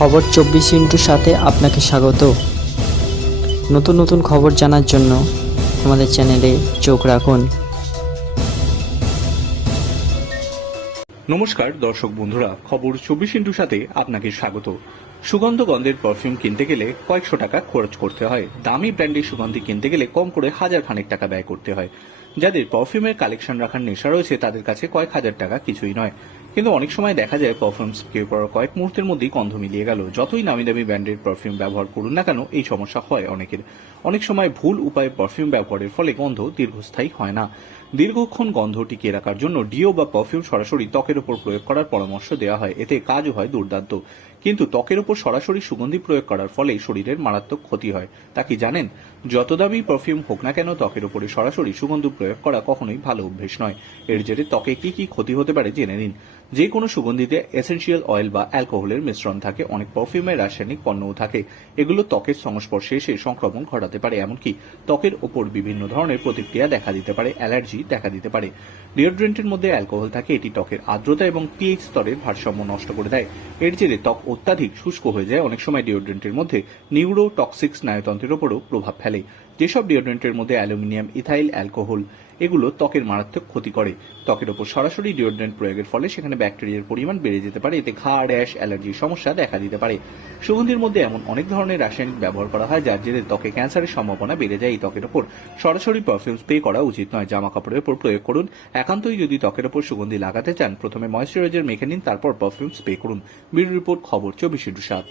খবর চব্বিশ ইন্টুর সাথে আপনাকে স্বাগত। নতুন নতুন খবর জানার জন্য আমাদের চ্যানেলে চোখ রাখুন। নমস্কার দর্শক বন্ধুরা, খবর চব্বিশ ইন্টুর সাথে আপনাকে স্বাগত। সুগন্ধ গন্ধের পারফিউম কিনতে গেলে কয়েকশো টাকা খরচ করতে হয়। দামি ব্র্যান্ডের সুগন্ধি কিনতে গেলে কম করে হাজার খানেক টাকা ব্যয় করতে হয়। যাদের পারফিউমের কালেকশন রাখার নেশা রয়েছে, তাদের কাছে কয়েক হাজার টাকা কিছুই নয়। কিন্তু অনেক সময় দেখা যায় পারফিউম স্প্রে করার কয়েক মুহূর্তের মধ্যেই গন্ধ মিলিয়ে গেল। যতই নামি দামি ব্র্যান্ডের পারফিউম ব্যবহার করুন না কেন, এই সমস্যা হয় অনেকের। অনেক সময় ভুল উপায়ে পারফিউম ব্যবহারের ফলে গন্ধ দীর্ঘস্থায়ী হয় না। দীর্ঘক্ষণ গন্ধ টিকিয়ে রাখার জন্য ডিও বা পারফিউম সরাসরি ত্বকের উপর প্রয়োগ করার পরামর্শ দেওয়া হয়। এতে কাজও হয় দুর্দান্ত। কিন্তু ত্বকের উপর সরাসরি সুগন্ধি প্রয়োগ করার ফলে শরীরের মারাত্মক ক্ষতি হয়। তা কি জানেন? যত দামি পারফিউম হোক না কেন, ত্বকের উপরে সরাসরি সুগন্ধ প্রয়োগ করা কখনোই ভালো অভ্যেস নয়। এর জেরে ত্বকে কি কি ক্ষতি হতে পারে জেনে নিন। যে কোনো সুগন্ধিতে এসেনশিয়াল অয়েল বা অ্যালকোহলের মিশ্রণ থাকে, অনেক পারফিউমের রাসায়নিক পণ্যও থাকে। এগুলো ত্বকের সংস্পর্শে এসে সংক্রমণ ঘটাতে পারে, এমনকি ত্বকের ওপর বিভিন্ন ধরনের প্রতিক্রিয়া দেখা দিতে পারে, অ্যালার্জি দেখা দিতে পারে। ডিওড্রেন্টের মধ্যে অ্যালকোহল থাকে, এটি ত্বকের আর্দ্রতা এবং পিএইচ স্তরের ভারসাম্য নষ্ট করে দেয়। এর জেরে ত্বক অত্যাধিক শুষ্ক হয়ে যায়, অনেক সময় ডিওড্রেন্টের মধ্যে নিউরো টক্সিক স্নায়ুতন্ত্রের ওপরও প্রভাব ফেলে। যেসব ডিওড্রেন্টের মধ্যে অ্যালুমিনিয়াম ইথাইল অ্যালকোহল এগুলো ত্বকের মারাত্মক ক্ষতি করে। ত্বকের ওপর সরাসরি ডিওড্রেন্ট প্রয়োগের ফলে সেখানে ব্যাকটেরিয়ার পরিমাণ বেড়ে যেতে পারে। এতে ঘা র্যাশ অ্যালার্জির সমস্যা দেখা দিতে পারে। সুগন্ধির মধ্যে এমন অনেক ধরনের রাসায়নিক ব্যবহার করা হয়, যার জেরে ত্বকে ক্যান্সারের সম্ভাবনা বেড়ে যায়। এই ত্বকের ওপর সরাসরি পারফিউম স্প্রে করা উচিত নয়। জামা কাপড়ের উপর প্রয়োগ করুন। একান্তই যদি ত্বকের ওপর সুগন্ধি লাগাতে চান, প্রথমে ময়শ্চারাইজার মেখে নিন, তারপর পারফিউম স্প্রে করুন। বিউরো রিপোর্ট, খবর, চব্বিশ সাত